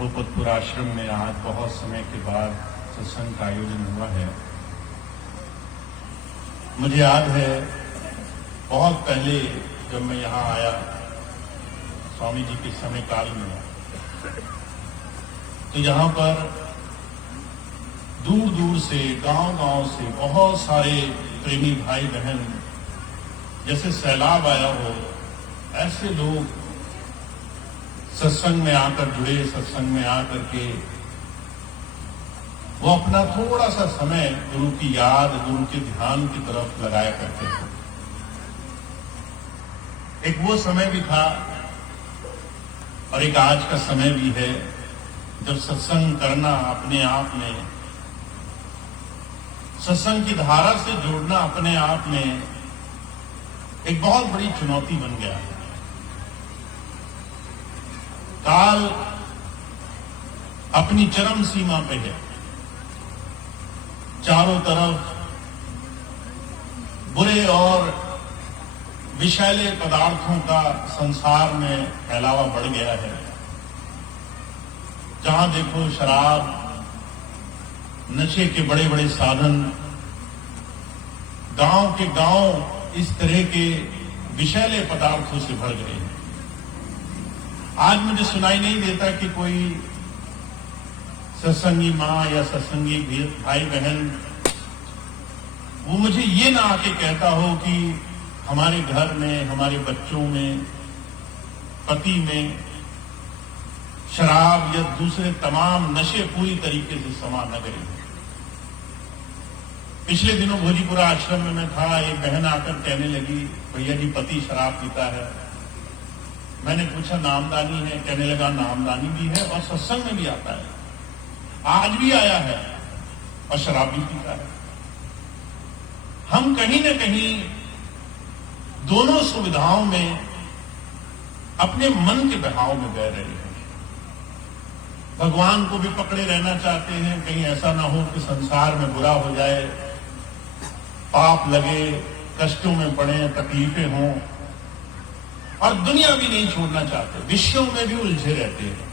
भोपतपुर आश्रम में आज बहुत समय के बाद सत्संग का आयोजन हुआ है। मुझे याद है बहुत पहले जब मैं यहाँ आया स्वामी जी के समय काल में, तो यहाँ पर दूर दूर से गांव-गांव से बहुत सारे प्रेमी भाई बहन जैसे सैलाब आया हो ऐसे लोग सत्संग में आकर जुड़े। सत्संग में आकर के वो अपना थोड़ा सा समय गुरु की याद, गुरु के ध्यान की तरफ लगाया करते थे। एक वो समय भी था और एक आज का समय भी है जब सत्संग करना अपने आप में, सत्संग की धारा से जुड़ना अपने आप में एक बहुत बड़ी चुनौती बन गया है। काल अपनी चरम सीमा पे है। चारों तरफ बुरे और विषैले पदार्थों का संसार में फैलावा बढ़ गया है। जहां देखो शराब, नशे के बड़े बड़े साधन, गांव के गांव इस तरह के विषैले पदार्थों से भर गए हैं। आज मुझे सुनाई नहीं देता कि कोई सत्संगी मां या सत्संगी भाई बहन वो मुझे ये ना आके कहता हो कि हमारे घर में, हमारे बच्चों में, पति में शराब या दूसरे तमाम नशे पूरी तरीके से समा न गए। पिछले दिनों भोजीपुरा आश्रम में मैं था, एक बहन आकर कहने लगी, भैया जी पति शराब पीता है। मैंने पूछा नामदानी है? कहने लगा नामदानी भी है और सत्संग में भी आता है, आज भी आया है और शराब भी पीता है। हम कहीं न कहीं दोनों सुविधाओं में अपने मन के बहाव में बह रहे हैं। भगवान को भी पकड़े रहना चाहते हैं, कहीं ऐसा ना हो कि संसार में बुरा हो जाए, पाप लगे, कष्टों में पड़े, तकलीफें हों, और दुनिया भी नहीं छोड़ना चाहते, विषयों में भी उलझे रहते हैं।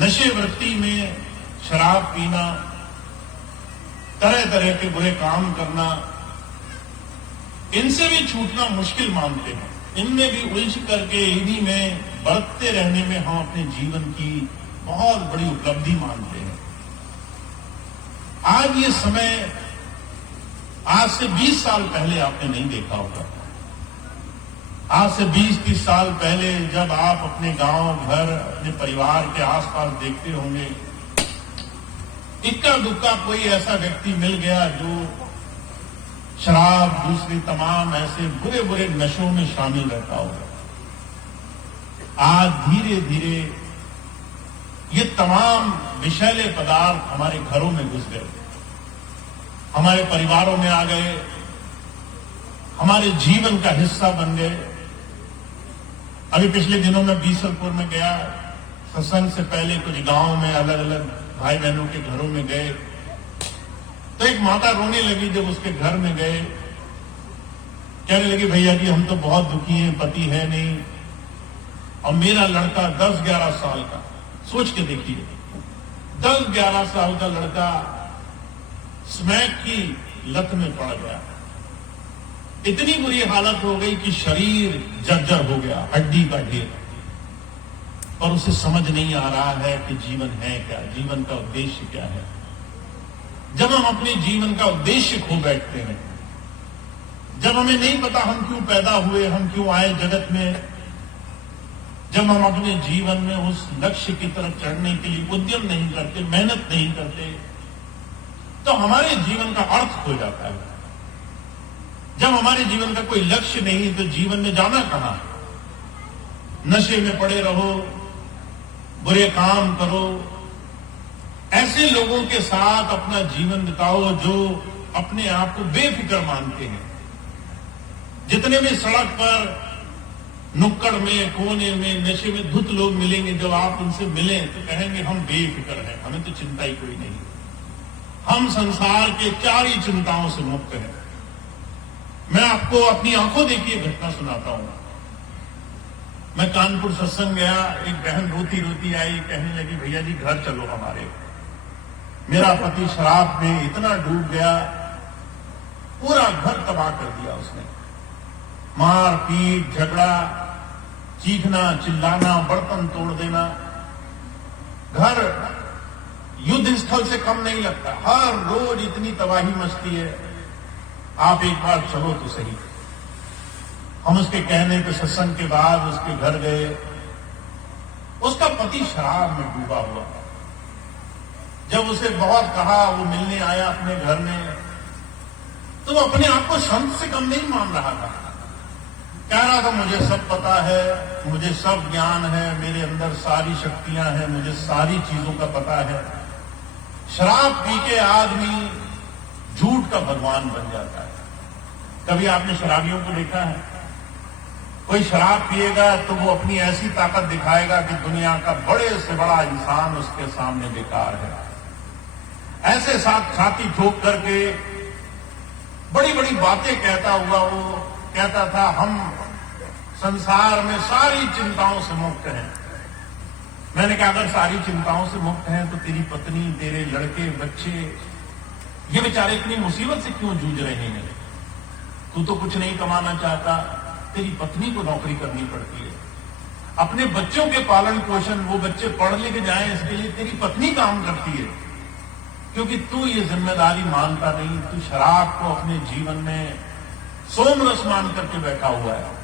नशे वृत्ति में शराब पीना, तरह तरह के बुरे काम करना, इनसे भी छूटना मुश्किल मानते हैं। इनमें भी उलझ करके इन्हीं में बरतते रहने में हम अपने जीवन की बहुत बड़ी उपलब्धि मानते हैं। आज ये समय आज से 20 साल पहले आपने नहीं देखा होगा। आज से 20-30 साल पहले जब आप अपने गांव, घर, अपने परिवार के आसपास देखते होंगे, इक्का दुक्का कोई ऐसा व्यक्ति मिल गया जो शराब, दूसरी तमाम ऐसे बुरे बुरे नशों में शामिल रहता होगा। आज धीरे धीरे ये तमाम विषैले पदार्थ हमारे घरों में घुस गए, हमारे परिवारों में आ गए, हमारे जीवन का हिस्सा बन गए। अभी पिछले दिनों में बीसलपुर में गया, सत्संग से पहले कुछ गांव में अलग अलग भाई बहनों के घरों में गए, तो एक माता रोने लगी। जब उसके घर में गए, कहने लगी, भैया जी हम तो बहुत दुखी हैं, पति है नहीं, और मेरा लड़का 10-11 साल का, सोच के देखिए 10-11 साल का लड़का स्मैक की लत में पड़ गया। इतनी बुरी हालत हो गई कि शरीर जर्जर हो गया, हड्डी का ढेर, और उसे समझ नहीं आ रहा है कि जीवन है क्या, जीवन का उद्देश्य क्या है। जब हम अपने जीवन का उद्देश्य खो बैठते हैं, जब हमें नहीं पता हम क्यों पैदा हुए, हम क्यों आए जगत में, जब हम अपने जीवन में उस लक्ष्य की तरफ चढ़ने के लिए उद्यम नहीं करते, मेहनत नहीं करते, तो हमारे जीवन का अर्थ खो जाता है। जब हमारे जीवन का कोई लक्ष्य नहीं तो जीवन में जाना कहां? नशे में पड़े रहो, बुरे काम करो, ऐसे लोगों के साथ अपना जीवन बिताओ जो अपने आप को बेफिक्र मानते हैं। जितने भी सड़क पर, नुक्कड़ में, कोने में, नशे में धुत लोग मिलेंगे, जब आप उनसे मिलें तो कहेंगे हम बेफिक्र हैं, हमें तो चिंता ही कोई नहीं, हम संसार के 4 ही चिंताओं से मुक्त हैं। मैं आपको अपनी आंखों देखी घटना सुनाता हूं। मैं कानपुर सत्संग गया, एक बहन रोती रोती आई, कहने लगी भैया जी घर चलो हमारे, मेरा पति शराब में इतना डूब गया, पूरा घर तबाह कर दिया उसने। मार पीट, झगड़ा, चीखना चिल्लाना, बर्तन तोड़ देना, घर युद्ध स्थल से कम नहीं लगता, हर रोज इतनी तबाही मचती है। आप एक बार चलो तो सही। हम उसके कहने पे सत्संग के बाद उसके घर गए। उसका पति शराब में डूबा हुआ। जब उसे बहुत कहा, वो मिलने आया अपने घर में, तो वो अपने आप को संत से कम नहीं मान रहा था। कह रहा था मुझे सब पता है, मुझे सब ज्ञान है, मेरे अंदर सारी शक्तियां हैं, मुझे सारी चीजों का पता है। शराब पी के आदमी झूठ का भगवान बन जाता है। कभी आपने शराबियों को देखा है? कोई शराब पिएगा तो वो अपनी ऐसी ताकत दिखाएगा कि दुनिया का बड़े से बड़ा इंसान उसके सामने बेकार है। ऐसे साथ छाती ठोक करके बड़ी बड़ी बातें कहता हुआ वो कहता था हम संसार में सारी चिंताओं से मुक्त हैं। मैंने कहा अगर सारी चिंताओं से मुक्त हैं तो तेरी पत्नी, तेरे लड़के, बच्चे, ये बेचारे इतनी मुसीबत से क्यों जूझ रहे हैं? तू तो कुछ नहीं कमाना चाहता, तेरी पत्नी को नौकरी करनी पड़ती है, अपने बच्चों के पालन पोषण, वो बच्चे पढ़ लिख जाएं इसके लिए तेरी पत्नी काम करती है, क्योंकि तू ये जिम्मेदारी मानता नहीं। तू शराब को अपने जीवन में सोमरस मान करके बैठा हुआ है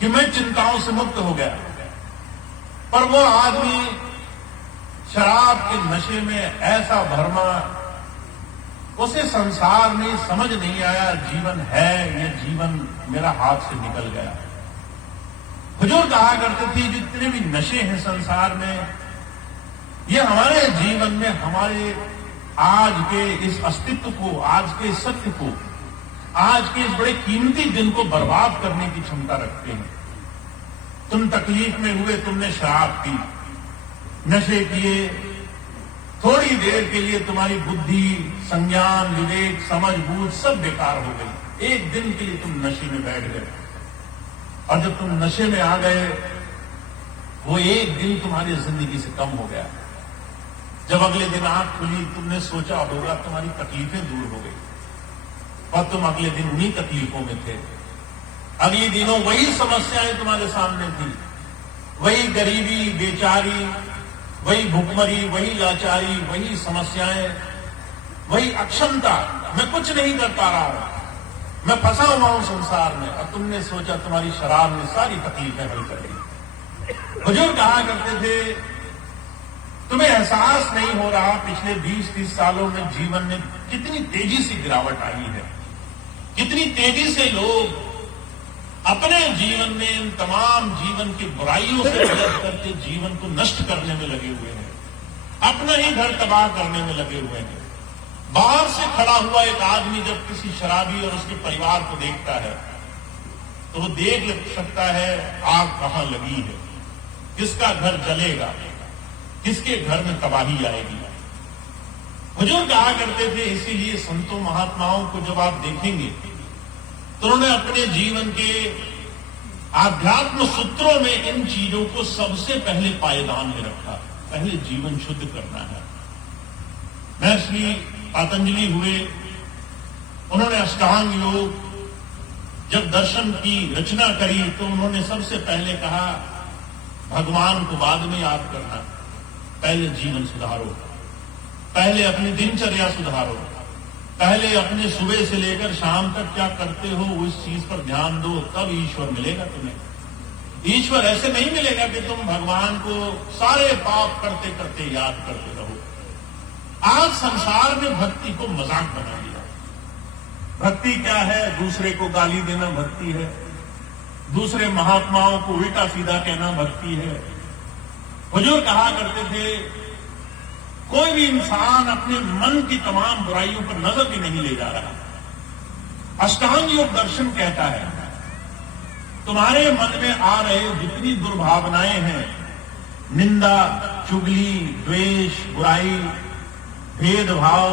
कि मैं चिंताओं से मुक्त हो गया। पर वो आदमी शराब के नशे में ऐसा भरमा, उसे संसार में समझ नहीं आया जीवन है ये जीवन मेरा हाथ से निकल गया। हुजूर कहा करते थे जितने भी नशे हैं संसार में, ये हमारे जीवन में हमारे आज के इस अस्तित्व को, आज के सत्य को, आज के इस बड़े कीमती दिन को बर्बाद करने की क्षमता रखते हैं। तुम तकलीफ में हुए, तुमने शराब पी, नशे किए, थोड़ी देर के लिए तुम्हारी बुद्धि, संज्ञान, विवेक, समझ बूझ सब बेकार हो गई। एक दिन के लिए तुम नशे में बैठ गए, और जब तुम नशे में आ गए, वो एक दिन तुम्हारी जिंदगी से कम हो गया। जब अगले दिन आंख खुली, तुमने सोचा होगा तुम्हारी तकलीफें दूर हो गई, और तुम अगले दिन उन्हीं तकलीफों में थे। अगले दिनों वही समस्याएं तुम्हारे सामने थी, वही गरीबी, बेचारी, वही भुखमरी, वही लाचारी, वही समस्याएं, वही अक्षमता, मैं कुछ नहीं कर पा रहा हूं, मैं फंसा हुआ हूं संसार में। और तुमने सोचा तुम्हारी शराब ने सारी तकलीफें हल कर दी। हुजूर कहा करते थे तुम्हें एहसास नहीं हो रहा पिछले 20-30 सालों में जीवन में कितनी तेजी से गिरावट आई है, कितनी तेजी से लोग अपने जीवन में इन तमाम जीवन की बुराइयों से मदद करके जीवन को नष्ट करने में लगे हुए हैं, अपना ही घर तबाह करने में लगे हुए हैं। बाहर से खड़ा हुआ एक आदमी जब किसी शराबी और उसके परिवार को देखता है तो वो देख सकता है आग कहां लगी है, किसका घर जलेगा, किसके घर में तबाही आएगी। हुजूर कहा करते थे इसीलिए संतों महात्माओं को जब आप देखेंगे तो उन्होंने अपने जीवन के आध्यात्म सूत्रों में इन चीजों को सबसे पहले पायदान में रखा। पहले जीवन शुद्ध करना है। महर्षि पतंजलि हुए, उन्होंने अष्टांग योग जब दर्शन की रचना करी तो उन्होंने सबसे पहले कहा भगवान को बाद में याद करना, पहले जीवन सुधारो, पहले अपनी दिनचर्या सुधारो, पहले अपने सुबह से लेकर शाम तक क्या करते हो उस चीज पर ध्यान दो, तब ईश्वर मिलेगा तुम्हें। ईश्वर ऐसे नहीं मिलेगा कि तुम भगवान को सारे पाप करते करते याद करते रहो। आज संसार में भक्ति को मजाक बना दिया। भक्ति क्या है? दूसरे को गाली देना भक्ति है, दूसरे महात्माओं को उल्टा सीधा कहना भक्ति है। हुजूर कहा करते थे कोई भी इंसान अपने मन की तमाम बुराइयों पर नजर भी नहीं ले जा रहा। अष्टांग योग दर्शन कहता है तुम्हारे मन में आ रहे जितनी दुर्भावनाएं हैं, निंदा, चुगली, द्वेष, बुराई, भेदभाव,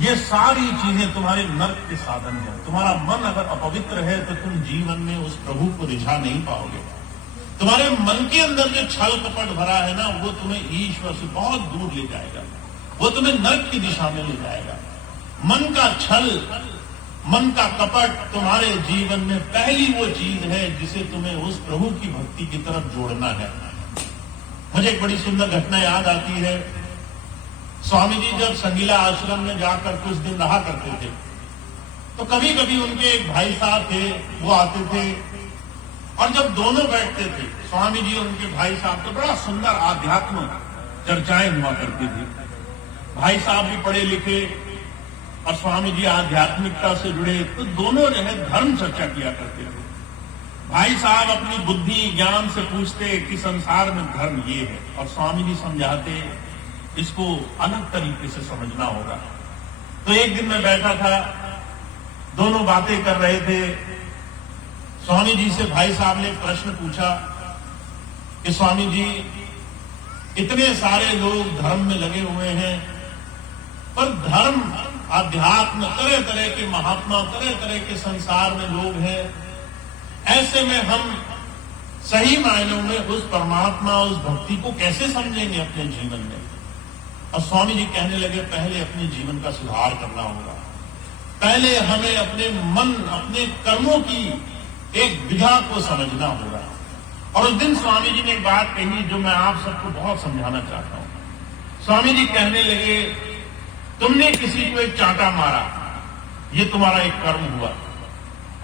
ये सारी चीजें तुम्हारे नर्क के साधन हैं। तुम्हारा मन अगर अपवित्र है तो तुम जीवन में उस प्रभु को रिझा नहीं पाओगे। तुम्हारे मन के अंदर जो छल कपट भरा है ना, वो तुम्हें ईश्वर से बहुत दूर ले जाएगा, वो तुम्हें नरक की दिशा में ले जाएगा। मन का छल, मन का कपट तुम्हारे जीवन में पहली वो चीज है जिसे तुम्हें उस प्रभु की भक्ति की तरफ जोड़ना है। मुझे एक बड़ी सुंदर घटना याद आती है। स्वामी जी जब संगीला आश्रम में जाकर कुछ दिन रहा करते थे, तो कभी कभी उनके एक भाई साहब थे, वो आते थे, और जब दोनों बैठते थे, स्वामी जी और उनके भाई साहब, तो बड़ा सुंदर आध्यात्म चर्चाएं हुआ करती थी। भाई साहब भी पढ़े लिखे और स्वामी जी आध्यात्मिकता से जुड़े, तो दोनों जो है धर्म चर्चा किया करते थे। भाई साहब अपनी बुद्धि ज्ञान से पूछते कि संसार में धर्म ये है, और स्वामी जी समझाते इसको अलग तरीके से समझना होगा। तो एक दिन मैं बैठा था, दोनों बातें कर रहे थे। स्वामी जी से भाई साहब ने एक प्रश्न पूछा कि स्वामी जी, इतने सारे लोग धर्म में लगे हुए हैं, पर धर्म, अध्यात्म, तरह तरह के महात्मा, तरह तरह के संसार में लोग हैं, ऐसे में हम सही मायनों में उस परमात्मा, उस भक्ति को कैसे समझेंगे अपने जीवन में? और स्वामी जी कहने लगे, पहले अपने जीवन का सुधार करना होगा, पहले हमें अपने मन, अपने कर्मों की एक विधा को समझना होगा। और उस दिन स्वामी जी ने एक बात कही जो मैं आप सबको बहुत समझाना चाहता हूं। स्वामी जी कहने लगे, तुमने किसी को एक चांटा मारा, ये तुम्हारा एक कर्म हुआ,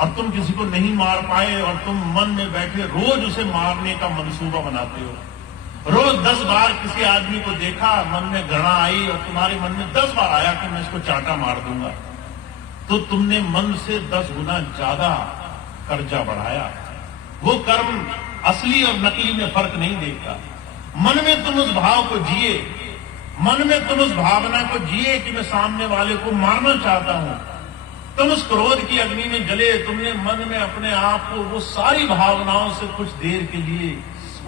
और तुम किसी को नहीं मार पाए, और तुम मन में बैठे रोज उसे मारने का मंसूबा बनाते हो। रोज 10 बार किसी आदमी को देखा, मन में घृणा आई, और तुम्हारे मन में 10 बार आया कि मैं इसको चांटा मार दूंगा, तो तुमने मन से 10 गुना ज्यादा कर्जा बढ़ाया। वो कर्म असली और नकली में फर्क नहीं देखता। मन में तुम उस भाव को जिए, मन में तुम उस भावना को जिए कि मैं सामने वाले को मारना चाहता हूं, तुम उस क्रोध की अग्नि में जले, तुमने मन में अपने आप को वो सारी भावनाओं से कुछ देर के लिए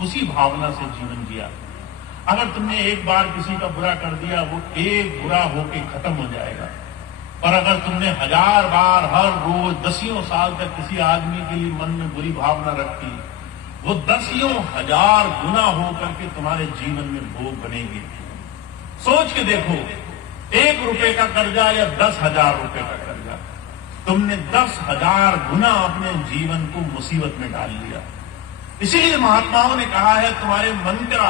उसी भावना से जीवन जिया। अगर तुमने एक बार किसी का बुरा कर दिया, वो एक बुरा होके खत्म हो जाएगा। पर अगर तुमने 1000 बार हर रोज 10 साल तक किसी आदमी के लिए मन में बुरी भावना रखी, वो 10,000 गुना होकर के तुम्हारे जीवन में भोग बनेंगे। सोच के देखो, 1 रुपए का कर्जा या 10,000 रुपए का कर्जा, तुमने 10,000 गुना अपने जीवन को मुसीबत में डाल लिया। इसीलिए महात्माओं ने कहा है, तुम्हारे मन का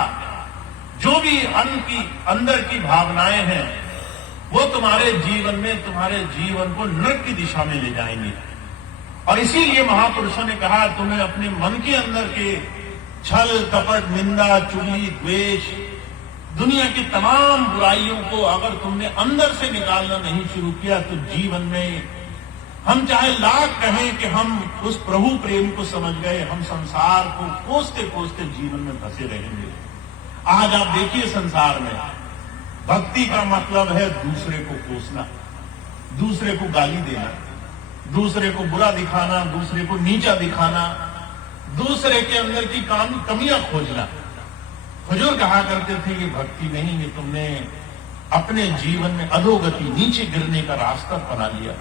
जो भी अंदर की भावनाएं हैं, वो तुम्हारे जीवन में तुम्हारे जीवन को नरक की दिशा में ले जाएंगे। और इसीलिए महापुरुषों ने कहा, तुम्हें अपने मन के अंदर के छल कपट, निंदा, चुगली, द्वेष, दुनिया की तमाम बुराइयों को अगर तुमने अंदर से निकालना नहीं शुरू किया, तो जीवन में हम चाहे लाख कहें कि हम उस प्रभु प्रेम को समझ गए, हम संसार को कोसते कोसते जीवन में फंसे रहेंगे। आज आप देखिए, संसार में भक्ति का मतलब है दूसरे को कोसना, दूसरे को गाली देना, दूसरे को बुरा दिखाना, दूसरे को नीचा दिखाना, दूसरे के अंदर की कमियां खोजना। हुजूर कहा करते थे, ये भक्ति नहीं है, तुमने अपने जीवन में अधोगति, नीचे गिरने का रास्ता बना लिया।